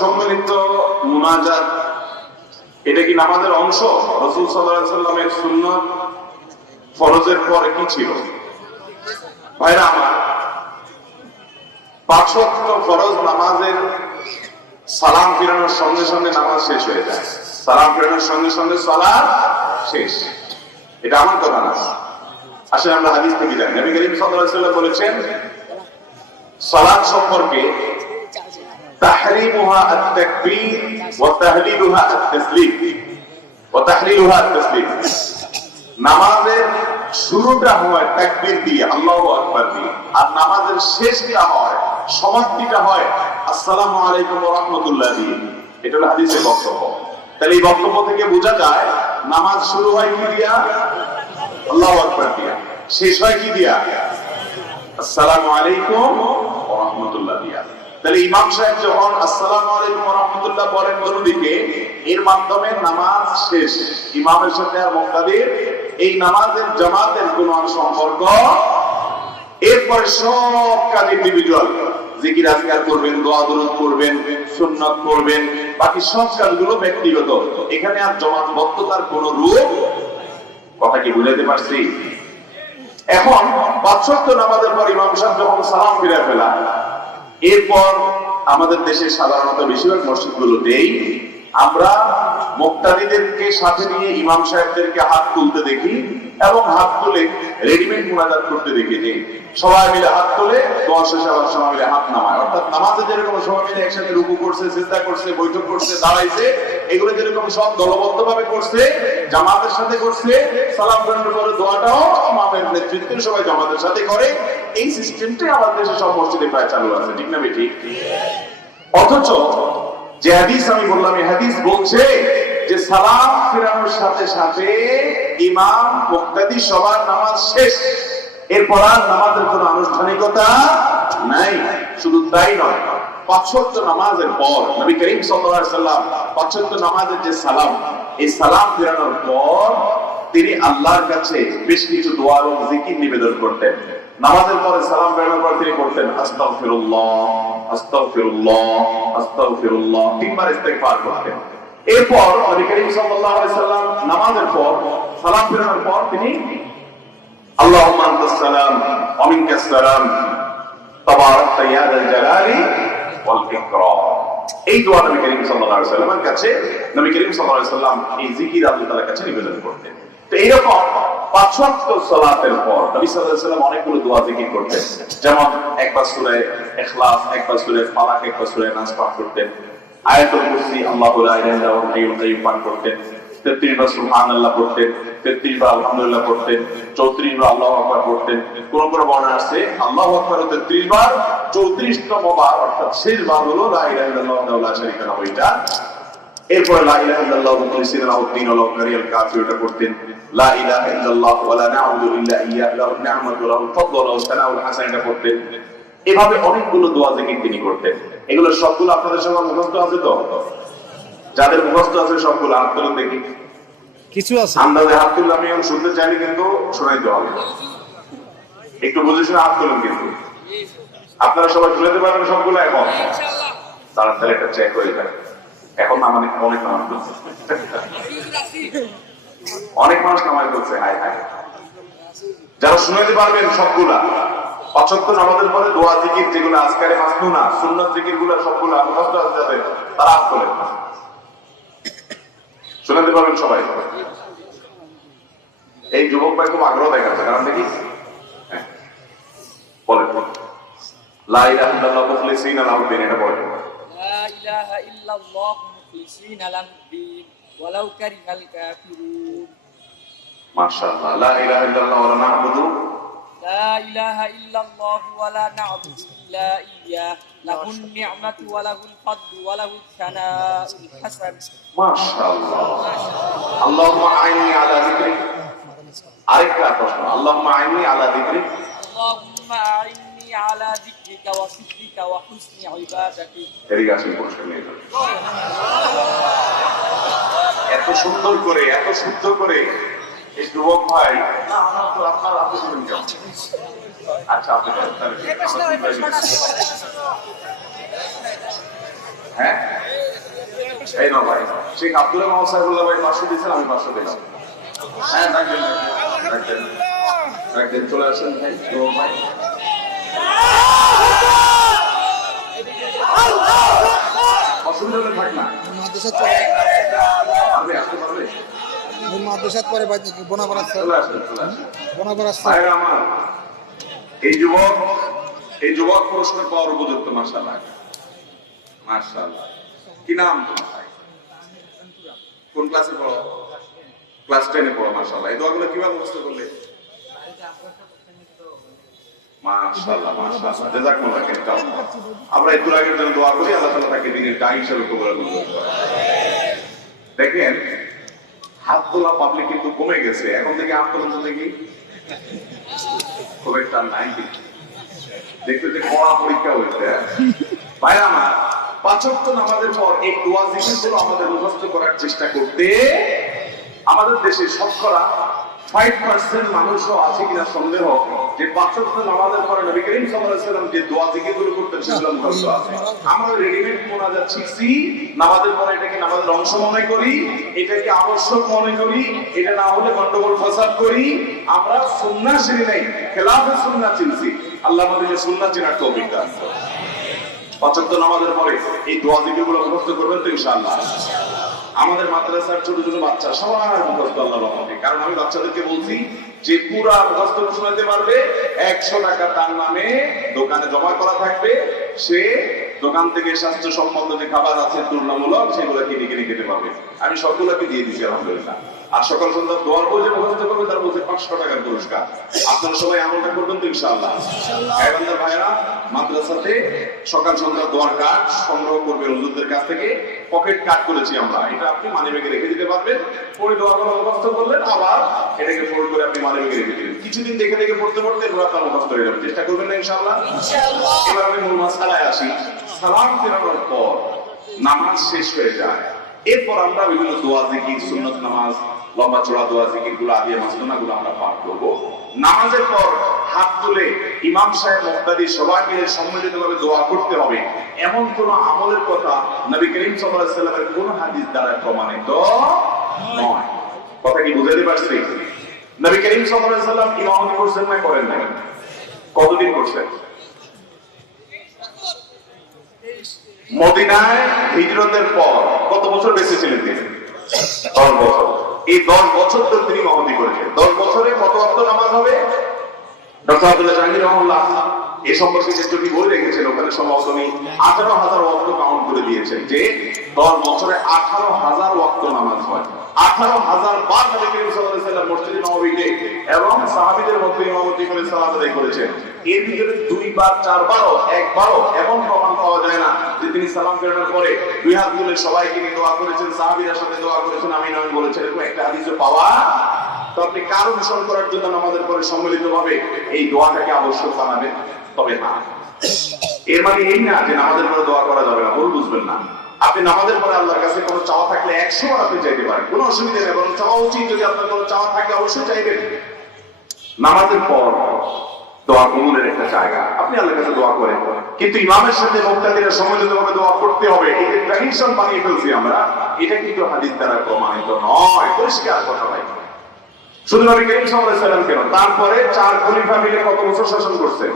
সম্মিলিত মুনাজাত। এটা কি নামাজের অংশ? রসুল সাল্লামের সুন্নত ফরজের পরে কি ছিল? ভাইরা আমার ফরজ নামাজের সালাম সঙ্গে সঙ্গে নামাজ শেষ হয়ে যায়। সালাম সঙ্গে সঙ্গে সালাম শেষ। এটা আমার কথা না। আসলে আমরা হাদিস থেকে জানি নবী করিম ওয়াসাল্লাম বলেছেন, সালাত সম্পর্কে নামাজের শুরুটা হয় দিয়ে দিয়ে। আর নামাজের হয়, সমাপ্তিটা হয় আলাইকুম দিয়ে। এটা হাদিসের বক্তব্য। তাহলে এই বক্তব্য থেকে বোঝা যায়, নামাজ শুরু হয় কি দিয়া? দিয়া। শেষ হয় কি দিয়া? আসসালামু আলাইকুম তাহলে ইমাম সাহেব যখন আসসালামু আলাইকুম রাহমাতুল্লাহ বলেন দিকে এর মাধ্যমে নামাজ শেষ। ইমামের সাথে আর মুক্তাদির, এই নামাজের জামাতের কোনো সম্পর্ক এরপরে সব কাজ ইন্ডিভিজুয়াল জিকির করবেন করবেন করবেন বাকি সব কাজগুলো ব্যক্তিগত। এখানে আর কোনো রূপ? কথা কি বুঝাতে পারছি? এখন পাঁচশক্ত নামাজের পর ইমাম সাহেব যখন সালাম ফিরে ফেলা এরপর আমাদের দেশে সাধারণত বেশিরভাগ মসজিদগুলোতেই আমরা মুক্তাদিদেরকে সাথে নিয়ে ইমাম সাহেবদেরকে হাত তুলতে দেখি এবং হাত তুলে রেডিমেড মুনাজাত করতে দেখি যে সবাই মিলে হাত তুলে মিলে হাত নামায়। অর্থাৎ নামাজে যেরকম সবাই মিলে একসাথে রুকু করছে চিন্তা করছে, বৈঠক করছে, দাঁড়াইছে, এগুলো যেরকম সব দলবদ্ধ ভাবে করছে, জামাতের সাথে করছে, সালাম গ্রহণের পরে দোয়াটাও সবাই জামাতের সাথে করে। এই সিস্টেমটাই আমাদের দেশে সব মসজিদে প্রায় চালু আছে, ঠিক না বেঠিক অথচ যে হাদিস আমি বললাম, এই হাদিস বলছে যে সালাম ফেরানোর সাথে সাথে ইমাম, মুক্তাদি সবার নামাজ শেষ। এরপর আর নামাজের কোনো আনুষ্ঠানিকতা নাই। শুধু তাই নয় পাঁচশক্ত নামাজের পর, নবী করিম সাল্লাম পাঁচশক্ত নামাজের যে সালাম, এই সালাম ফেরানোর পর তিনি আল্লাহর কাছে বেশ কিছু দোয়া এবং জিকির নিবেদন করতেন। নামাজের পরে সালাম ফেরানোর পর তিনি করতেন আস্তাগফিরুল্লাহ আস্তাগফিরুল্লাহ আস্তাগফিরুল্লাহ। করতেন। এরপর নবী করিম সাল্লাম নামাজের পর, সালাম ফেরানোর পর তিনি আনতাস সালাম মিনকাস সালাম, তাবারাকতা ইয়া জালালি ওয়াল এই দোয়া নবী করিম আলাইহি সাল্লামের কাছে, নবী করিম আলাইহি সাল্লাম এই জিকির আল্লাহ তাআলার কাছে নিবেদন করতেন। তো এইরকম পাঁচ সালাতের পর নবী সাল্লাল্লাহু অনেকগুলো দোয়া জিকির করতেন। যেমন একবার সূরা ইখলাস, একবার সূরা ফালাক, একবার সূরা নাস পাঠ করতেন। আয়াতুল কুরসি, আল্লাহু লা ইলাহা কাইয়্যুম পাঠ করতেন। তেত্রিশ বার সুবহানাল্লাহ পড়তেন, তেত্রিশ বার আলহামদুলিল্লাহ পড়তেন, চৌত্রিশ বার আল্লাহু আকবার পড়তেন। কোন কোন বর্ণনা আছে আল্লাহু আকবার তেত্রিশ বার, চৌত্রিশতম বার, অর্থাৎ শেষ বার হলো লা ইলাহা ইল্লাল্লাহ লা শারীকা লাহু। এরপরে লা ইলাহা ইল্লাল্লাহ মুখলিসিনা লাহু দ্বীন ওয়া লাউ কারিয়াল কাফিরুনটা পড়তেন। লা ইলাহা ইল্লাল্লাহ ওয়া লা না'বুদু ইল্লা ইয়্যাহু লাহু নি'মাতু লাহু ফাদলু লাহু সানাউল হাসান এটা পড়তেন। এভাবে অনেকগুলো দোয়া জিকির তিনি করতেন। এগুলো সবগুলো আপনাদের সঙ্গে মুখস্থ আছে তো? যাদের মুখস্থ আছে সবগুলো হাত তুলুন দেখি। কিছু আছে? আন্দাজে হাত তুললে আমি এখন শুনতে চাইনি কিন্তু শোনাইতে হবে। একটু বুঝে শুনে হাত তুলুন কিন্তু। আপনারা সবাই তুলে পারবেন সবগুলো এখন। তাড়াতাড়ি একটা চেক হয়ে যায় এখন না মানে অনেক নামাজ অনেক মানুষ নামাজ করছে হায় হায়। যারা শুনাইতে পারবেন সবগুলা, পাঁচক্ত নামাজের পরে দোয়া, জিকির যেগুলো আজকারে মাসনু না সুন্নত জিকিরগুলো সবগুলো মুখস্থ আছে যাদের তারা হাত তোলেন। শোনাতে পারবেন সবাই। এই যুবক ভাই খুব আগ্রহ দেখাচ্ছে, কারণ দেখি হ্যাঁ। বলেন। লা ইলাহা ইল্লাল্লাহ, মুখলিসিনা এটা বলেন। ইলাহা ইল্লাল্লাহ মুখলিসিনা লাহুদ্দিন ওয়ালাউ কারিহাল কাফিরুন। মাশাআল্লাহ। লা ইলাহা ইল্লাল্লাহ ওয়া লা না'বুদু। লা ইলাহা ইল্লাল্লাহ ওয়া লা না'বুদু ইল্লা ইয়্যাহ লাহুন নি'মাতু ওয়া লাহুল ফাদলু ওয়া লাহুল সানাউল হাসান। মাশাআল্লাহ। আল্লাহুম্মা আইনি আলা যিকরিক আরেকটা প্রশ্ন। আল্লাহুম্মা আইনি আলা যিকরিক আল্লাহুম্মা আইনি على ذكرك وشكرك وحسن عبادتك এদিকে আসেন পুরস্কার নিয়ে যান। এত সুন্দর করে এত শুদ্ধ করে এই যুবক ভাই না আমার তো আপনার আপনি শুনেন কেমন আচ্ছা আপনি বলেন, তাহলে ঠিক আছে, আমরা শুনতে পারি। হ্যাঁ এই না ভাই শেখ আব্দুল রহমান সাহেবুল্লাহ ভাই পাঁচশো দিয়েছেন আমি পাঁচশো দিলাম হ্যাঁ রাখবেন রাখবেন রাখবেন চলে আসেন ভাই তো ভাই অসুবিধা হলে থাক না। মাদ্রাসাত পরে আসতে পারবে? মাদ্রাসাত আমার এই যুবক এই যুবক পুরস্কার পাওয়ার উপযুক্ত মার্শাল্লাহ মার্শাল্লাহ কি নাম তোমার ভাই? কোন ক্লাসে পড়ো? ক্লাস টেনে পড়ো মার্শাল্লাহ এই দোয়াগুলো কীভাবে মুখস্থ করলে মাশাআল্লাহ মাশাআল্লাহ জাযাকুমুল্লাহ খাইর আমরা একটু আগের জন্য দোয়া করি, আল্লাহ তাআলা তাকে দিনের হিসেবে দেখেন, হাত তোলা পাবলিক কিন্তু কমে গেছে। এখন থেকে তোলা দেখি খুব একটা নাই যে কড়া পরীক্ষা হয়েছে পাঁচক্ত নামাজের পর এই দোয়া জিকিরগুলো আমাদের মুখস্থ করার চেষ্টা করতে আমাদের দেশে শতকরা ফাইভ পার্সেন্ট মানুষও আছে কিনা সন্দেহ যে পাঁচক্ত নামাজের পরে নবী করিম সাল্লাম যে দোয়া জিকিরগুলো করতেন সেগুলো মুখস্থ আছে। আমরা রেডিমেড মোনাজাত শিখছি, নামাজের পরে এটাকে নামাজের অংশ মনে করি, এটাকে আবশ্যক মনে করি, এটা না হলে গন্ডগোল ফসাদ করি। আমরা সুন্নাহ চিনি নাই খেলাফে সুন্নাহ চিনছি। আল্লাহ আমাদেরকে সুন্নাহ চেনার তৌফিক দান। পাঁচক্ত নামাজের পরে এই দোয়া জিকিরগুলো মুখস্থ করবেন তো ইনশাআল্লাহ। আমাদের মাদ্রাসার ছোট ছোট বাচ্চা সবার মুখস্থ আল্লাহ রহমতে কারণ আমি বাচ্চাদেরকে বলছি যে পুরা মুখস্থ শোনাতে পারবে একশো টাকা তার নামে দোকানে জমা করা থাকবে। সে দোকান থেকে স্বাস্থ্যসম্মত যে খাবার আছে তুলনামূলক সেগুলো কিনে কিনে খেতে পারবে। আমি সবগুলোকে দিয়ে দিচ্ছি আলহামদুলিল্লাহ। আর সকাল সন্ধ্যা দোয়ার বই যে মুখস্থ করবে তার বলছে পাঁচশো টাকার পুরস্কার। আপনারা সবাই আমলটা করবেন তো ইনশাআল্লাহ। ভাইরা মাদ্রাসাতে সকাল সন্ধ্যা দোয়ার কার্ড সংগ্রহ করবে হুজুরদের কাছ থেকে। পকেট কার্ড করেছি আমরা। এটা আপনি মানি ব্যাগে রেখে দিতে পারবেন। পরে দোয়াগুলো মুখস্থ করলেন আবার এটাকে ফোল্ড করে আপনি মানি ব্যাগে রেখে দিলেন কিছুদিন দেখে দেখে পড়তে পড়তে এগুলো আপনার মুখস্থ হয়ে যাবে। চেষ্টা করবেন না ইনশাআল্লাহ। এবার আমি মূল মাসালায় আসি। সালাম ফেরানোর পর নামাজ শেষ হয়ে যায়। এরপর আমরা বিভিন্ন দোয়া জিকির সুন্নত নামাজ লম্বা চড়া দোয়া জিকিরগুলো আদিয়া মাসনা গুলো আমরা পাঠ করব। নামাজের পর হাত তুলে ইমাম সাহেব মুক্তাদি সবাই মিলে সম্মিলিত ভাবে দোয়া করতে হবে। এমন কোন আমলের কথা নবী করিম সাল্লামের কোন হাদিস দ্বারা প্রমাণিত নয়। কথা কি বুঝাতে পারছি? নবী করিম সাল্লাম ইমামতি করছেন না করেন নাই। কতদিন করছেন? মদিনায় হিজরতের পর কত বছর বেঁচে ছিলেন তিনি? দশ বছর। এই দশ বছর ধরে তিনি মহতি করেছেন। দশ বছরে কত অক্ত নামাজ হবে? ডক্টর আব্দুল্লাহ জাহাঙ্গীর রহমুল্লাহ এবং সাহাবীদের তিনি সালাম ফেরানোর পরে দুই হাত তুলে সবাইকে নিয়ে দোয়া করেছেন, সাহাবীদের সাথে দোয়া করেছেন আমি নয় বলেছেন একটা পাওয়া তো আপনি করার জন্য পরে এই দোয়াটাকে আবশ্যক বানাবেন, তবে না। এর মানে এই না যে নামাজের পরে দোয়া করা যাবে না বুঝবেন না। আপনি নামাজের পরে আল্লাহর কাছে কোনো চাওয়া থাকলে একশো বার আপনি চাইতে পারেন। কোনো অসুবিধা নেই, বরং চাওয়া উচিত যদি আপনার কোনো চাওয়া থাকে, অবশ্যই চাইবেন। নামাজের পর দোয়া একটা জায়গা। আপনি আল্লাহর কাছে দোয়া করেন। কিন্তু ইমামের সাথে মুক্তাদিরা সম্মিলিত ভাবে দোয়া করতে হবে। এই যে ট্র্যাডিশন বানিয়ে ফেলছি আমরা। এটা কিন্তু হাদিস দ্বারা প্রমাণিত নয়। পরিষ্কার কথা ভাই। শুধু নবী করিম সাল্লাম কেন? তারপরে চার খলিফা মিলে কত বছর শাসন করছে?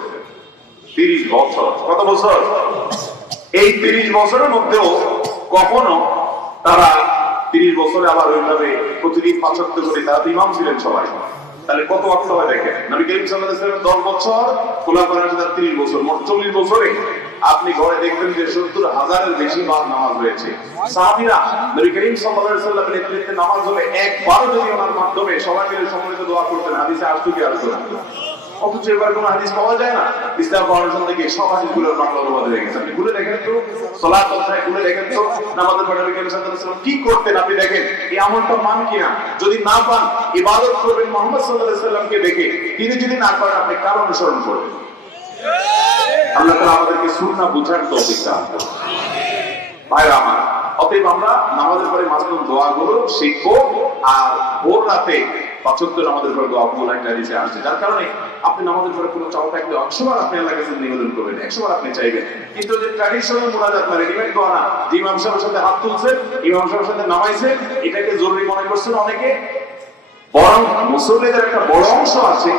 30 বছর। কত বছর? এই 30 বছরের মধ্যেও কখনো তারা 30 বছরে আবার ওইভাবে প্রতিদিন পাঁচত্ব করে তারা ইমাম ছিলেন সবাই। তাহলে কত অর্থ হয় দেখেন? নবী করিম সাল্লাল্লাহু 10 বছর খোলাফা রাশিদার 30 বছর, মোট 40 বছরে আপনি ঘরে দেখবেন যে 70 হাজারের বেশি বার নামাজ রয়েছে। সাহাবীরা নবী করিম সাল্লাল্লাহু আলাইহি নেতৃত্বে নামাজ হলে একবারও যদি ওনার মাধ্যমে সবাই মিলে সম্মিলিত দোয়া করতেন, হাদিসে আসতো কি আসতো না? অথচ এবার কোনো হাদিস পাওয়া যায় না। ইসলাম ফাউন্ডেশন থেকে সব হাদিসগুলোর বাংলা অনুবাদ হয়ে আপনি খুলে দেখেন তো সলাত অধ্যায় খুলে দেখেন তো, নামাজের পরে নবী করিম কি করতেন আপনি দেখেন, এই আমলটা মান কিনা? যদি না পান, ইবাদত করবেন মুহাম্মদ সাল্লাল্লাহু সাল্লামকে দেখে, তিনি যদি না করেন আপনি কার অনুসরণ করবেন? আল্লাহ তাআলা আমাদেরকে সুন্নাহ বুঝার তৌফিক দান ভাইরা আমার অতএব আমরা নামাজের পরে মাঝখানে দোয়াগুলো শিখব, আর ভোর রাতে আমাদের পরে দোয়া কবুল একটা আসছে যার কারণে আপনি নামাজের পরে কোনো চাওয়া থাকলে আপনি আল্লাহ কাছে নিবেদন করবেন আপনি চাইবেন। কিন্তু যে ট্র্যাডিশনাল মোনাজাত না রেডিমেড দোয়া না ইমাম সাহেবের সাথে হাত তুলছেন, ইমাম সাহেবের সাথে নামাইছেন, এটাকে জরুরি মনে করছেন অনেকে। বরং মুসল্লিদের একটা বড় অংশ আছে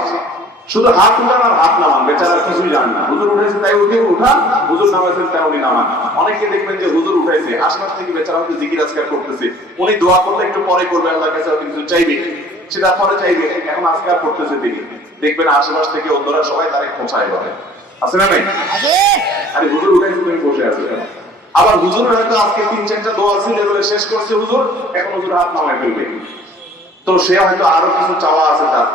শুধু হাত উঠান আর হাত নামান বেচারা কিছুই জান না। হুজুর উঠেছে তাই উঠে উঠান হুজুর নামাইছেন তাই উনি নামান। অনেকে দেখবেন যে হুজুর উঠাইছে আশপাশ থেকে বেচারা হয়তো জিকির আজকার করতেছে। উনি দোয়া করলে একটু পরে করবে আল্লাহর কাছে হয়তো কিছু চাইবে। সেটা পরে চাইবে এখন আজকার করতেছে তিনি। দেখবেন আশেপাশ থেকে অন্যরা সবাই তারে খোঁচায় বলে। আছে না নাই? আরে হুজুর উঠাইছে তুমি বসে আছো কেন? আবার হুজুর হয়তো আজকে তিন চারটা দোয়া ছিল এগুলো শেষ করছে হুজুর এখন হুজুর হাত নামায় ফেলবে। তো সে হয়তো আরও কিছু চাওয়া আছে তার।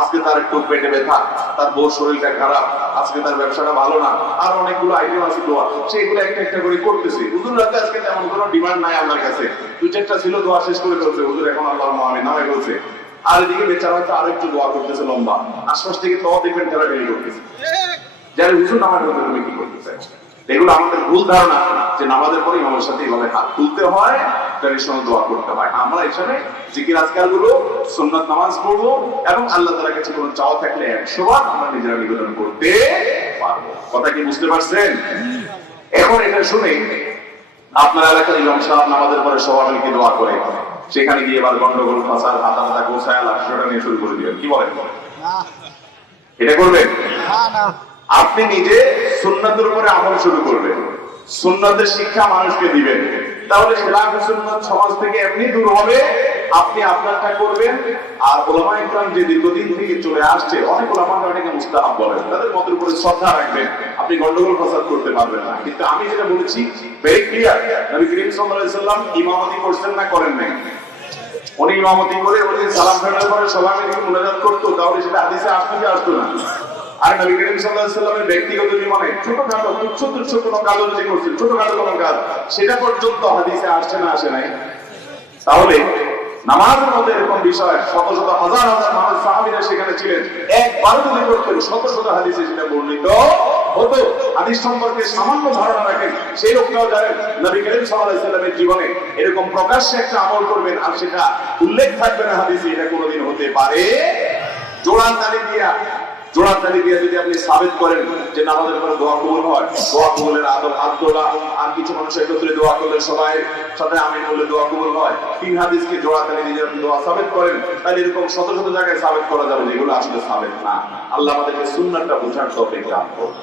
আজকে তার একটু পেটে ব্যথা, তার বউ শরীরটা খারাপ, আজকে তার ব্যবসাটা ভালো না, আর অনেকগুলো আইটেম আছে দোয়া। সেগুলো একটা একটা করে করতেছে। হুজুর, রাতে আজকে তেমন কোনো ডিমান্ড নাই আপনার কাছে। দুই চারটা ছিল, দোয়া শেষ করে ফেলছে। হুজুর, এখন আল্লাহ মহামিন নামে ফেলছে আর এদিকে বেচারা হয়তো আরও একটু দোয়া করতেছে লম্বা। আশপাশ থেকে তো দেখবেন তারা বেরিয়ে করতেছে যারা হুজুর নামাজ তুমি কি করতেছে এগুলো আমাদের ভুল ধারণা যে নামাজের পরে ইমামের সাথে এইভাবে হাত তুলতে হয় ট্র্যাডিশনাল দোয়া করতে হয়। আমরা এখানে জিকির আজকালগুলো, সুন্নাত নামাজ পড়ব এবং আল্লাহ তাআলার কাছে কোনো চাওয়া থাকলে একশো বার আমরা নিজেরা নিবেদন করতে পারব। কথা কি বুঝতে পারছেন? এখন এটা শুনে আপনার এলাকার ইমাম সাহেব নামাজের পরে সবার মিলকে দোয়া করে, সেখানে গিয়ে এবার গন্ডগোল ফাসাদ হাতা হাতা গোসায় লাশটা নিয়ে শুরু করে দিবেন কি বলেন? এটা করবেন? না না। আপনি নিজে সুন্নাতের উপরে আমল শুরু করবেন। সুন্নাতের শিক্ষা মানুষকে দিবেন। তাহলে খেলাফ সুন্নাত সমাজ থেকে এমনি দূর হবে, আপনি আপনারটা করবেন। আর ওলামা ইকরাম যে দীর্ঘদিন থেকে চলে আসছে, অনেক ওলামা এটাকে মুস্তাহাব বলেন। তাদের মতের উপরে শ্রদ্ধা রাখবেন। আপনি গন্ডগোল ফসাদ করতে পারবেন না। কিন্তু আমি যেটা বলেছি ভেরি ক্লিয়ার নবী করিম সাল্লাম ইমামতি করছেন না, করেন নাই। উনি ইমামতি করে, উনি সালাম ফেরার পরে সবাই মিলে মুনাজাত করতো, তাহলে সেটা হাদিসে আসতো কি আসতো না? আর নবী করিম ব্যক্তিগত জীবনে ছোটখাটো তুচ্ছ তুচ্ছ কোনো যদি করছেন ছোটখাটো কোনো কাজ। সেটা পর্যন্ত হাদিসে না আসে নাই। তাহলে নামাজের মধ্যে এরকম বিষয়, শত শত, হাজার হাজার মানুষ সাহাবীরা সেখানে ছিলেন। যদি করতেন, শত শত হাদিসে সেটা বর্ণিত হতো। হাদিস সম্পর্কে সামান্য ধারণা রাখেন। সেই লোকটাও জানেন, নবী করিম জীবনে এরকম প্রকাশ্যে একটা আমল করবেন আর সেটা উল্লেখ থাকবে না হাদিসে, এটা কোনোদিন হতে পারে। জোড়া তালি দিয়া দিয়ে যদি আপনি সাবেত করেন যে নামাজের পরে দোয়া কবুল হয়, দোয়া কবুলের হাত তোলা, আর কিছু মানুষ একত্রে দোয়া সবাই সাথে বললে দোয়া কবুল হয়। তিন হাদিসকে দিয়ে আপনি দোয়া সাবেত করেন, তাহলে এরকম শত শত জায়গায় সাবেত করা যাবে যেগুলো আসলে সাবেত না। আল্লাহ আমাদেরকে সুন্নারটা বোঝার তো দান করুন।